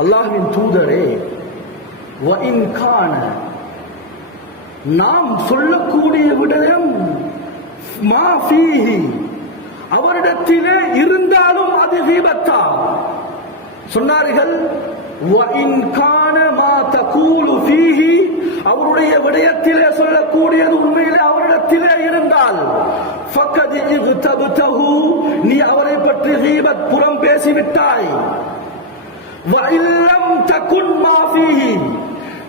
அல்லாஹ்வின் தூதரே, நாம் சொல்லக்கூடிய விடயம் மா ஃபீஹி, அவரிடத்திலே இருந்தாலும் அது கீபத்தா சொன்னார்கள். அவருடைய விடயத்திலே சொல்லக்கூடியது உண்மையிலே அவரிடத்திலே இருந்தால் நீ அவரை பற்றி கீபத் புறம் பேசிவிட்டாய்.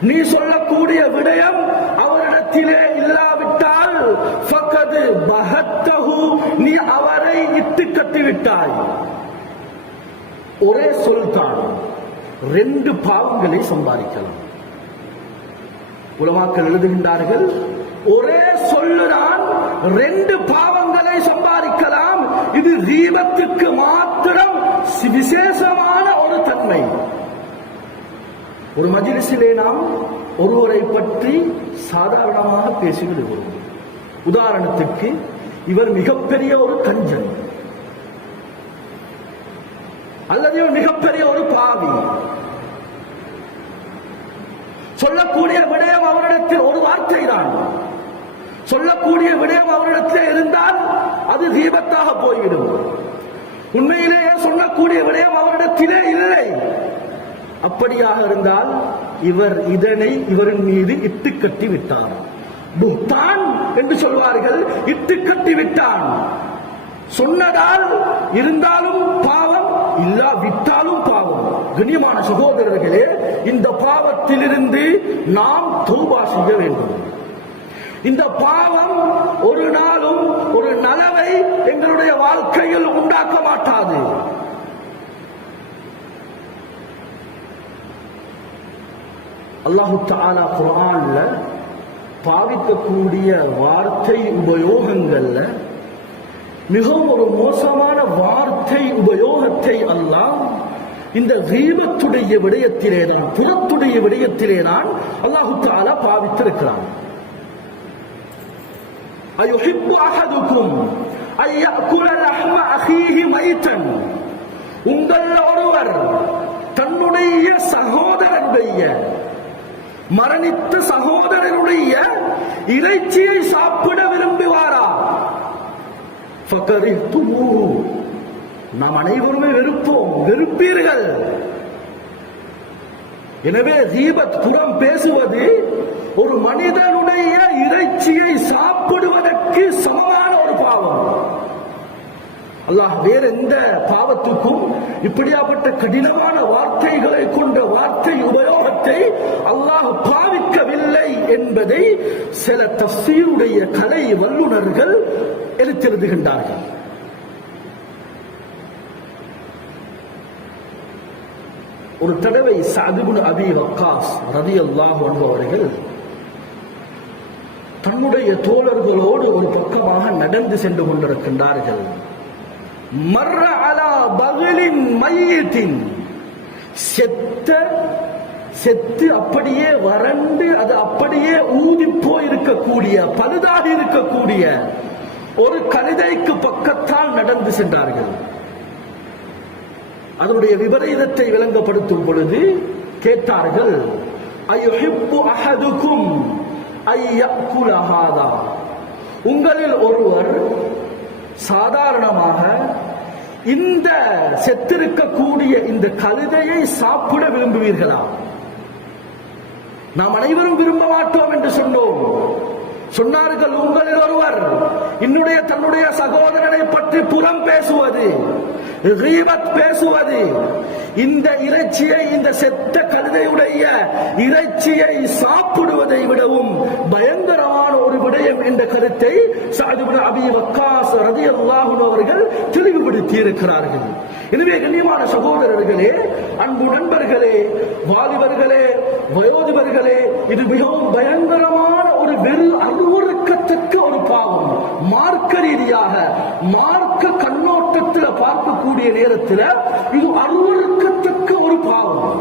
நீ சொல்லக்கூடிய விடயம் அவரிடத்திலே இல்லாவிட்டால் நீ அவரை இட்டு கட்டிவிட்டாய். ஒரே சொல்தான் ரெண்டு பாவங்களை சம்பாதிக்கலாம். உலமாக்கள் எழுதுகின்றார்கள், ஒரே சொல்லுதான் ரெண்டு பாவங்களை சம்பாதிக்கலாம். இது கீபத்துக்கு மாத்திரம் விசேஷமான ஒரு தன்மை. ஒரு மஜ்லிஸிலே நாம் ஒருவரை பற்றி சாதாரணமாக பேசிவிடுகிறோம். உதாரணத்துக்கு, இவர் மிகப்பெரிய ஒரு கஞ்சன் அல்லது மிகப்பெரிய ஒரு பாவி. சொல்லக்கூடிய விடயம் அவரிடத்தில் ஒரு வார்த்தை தான். சொல்லக்கூடிய விடயம் அவரிடத்தில் இருந்தால் அது கீபத்தாக போய்விடும். உண்மையிலேயே சொல்லக்கூடிய விடயம் அவரிடத்திலே இல்லை. அப்படியாக இருந்தால் இவர் இதனை இவரின் மீது இட்டு கட்டி விட்டார். புஹ்தான் என்று சொல்வார்கள். இட்டு கட்டி விட்டான். சொன்னதால் இருந்தாலும் பாவம், இல்லாவிட்டாலும் பாவம். கண்ணியமான சகோதரர்களே, இந்த பாவத்திலிருந்து நாம் தௌபா செய்ய வேண்டும். இந்த பாவம் ஒரு நாளும் ஒரு நலவை எங்களுடைய வாழ்க்கையில் உண்டாக்க மாட்டாது. அல்லாஹு தஆலா குர்ஆன்ல பாவிக்கக்கூடிய வார்த்தை உபயோகங்கள்ல மிகவும் ஒரு மோசமான வார்த்தை உபயோகத்தை அல்லாஹ் இந்த கீபத்துடைய விடயத்திலே தான், புறத்துடைய விடயத்திலே தான் அல்லாஹு தஆலா பாவித்திருக்கிறான். அயுஹிப்பு அஹதுக்கும் அய்யகுல லஹ்ம அஹீஹி மைத்தன், உங்கள் ஒருவர் தன்னுடைய சகோதரனுடைய மரணித்த சகோதரனுடைய இறைச்சியை சாப்பிட விரும்புவாரா? நாம் அனைவருமே வெறுப்பீர்கள். எனவே கீபத் புறம் பேசுவது ஒரு மனிதனுடைய இறைச்சியை சாப்பிடுவதற்கு சமமான ஒரு பாவம். அல்லாஹ் வேற எந்த பாவத்துக்கும் இப்படியாப்பட்ட கடினமான வார்த்தைகளை கொண்ட வார்த்தை உபயோகத்தை அல்லாஹ் பாவிக்கவில்லை என்பதை சில தஃசீருடைய கலை வல்லுநர்கள் எடுத்தெழுதுகின்றார்கள். ஒரு தடவை சஅத் இப்னு அபீ வக்காஸ் ரலியல்லாஹு அன்ஹு அவர்கள் தன்னுடைய தோழர்களோடு ஒரு பக்கமாக நடந்து சென்று கொண்டிருக்கின்றார்கள். மர்ர அலா பகலின் மையத்தின், செத்து அப்படியே வறண்டு அது அப்படியே ஊதி போயிருக்கக்கூடிய பழுதாக இருக்கக்கூடிய ஒரு கழுதைக்கு பக்கத்தால் நடந்து சென்றார்கள். அதனுடைய விபரீதத்தை விளங்கப்படுத்தும் பொழுது கேட்டார்கள், அயுஹிப்பு அஹதுக்கும் ஐயகுல ஹாதா, உங்களில் ஒருவர் சாதாரணமாக இந்த செத்திருக்கக்கூடிய இந்த கழுதையை சாப்பிட விரும்புவீர்களா? நாம் அனைவரும் விரும்ப மாட்டோம் என்று சொன்னோம். சொன்னார்கள், உங்களில் ஒருவர் தன்னுடைய சகோதரனை பற்றி புறம் பேசுவது, கீபத் பேசுவது, இந்த இறைச்சியை, இந்த செத்த கழுதையுடைய இறைச்சியை சாப்பிடுவதை விடவும் பயங்கரமான ஒரு விடயம் என்ற கருத்தை சஅத் இப்னு அபீ வக்காஸ் ரலியல்லாஹு அன்ஹு அவர்கள் தெளிவுபடுத்தி இருக்கிறார்கள். எனவே கண்ணியமான சகோதரர்களே, அன்பு நண்பர்களே, வாலிபர்களே, வயோதிபர்களே, இது மிகவும் பயங்கரமான ஒரு அருவருக்கத்தக்க ஒரு பாவம். மார்க்க ரீதியாக, மார்க்க கண்ணோட்டத்தில் பார்க்கக்கூடிய நேரத்தில் இது அருவருக்கத்தக்க ஒரு பாவம்.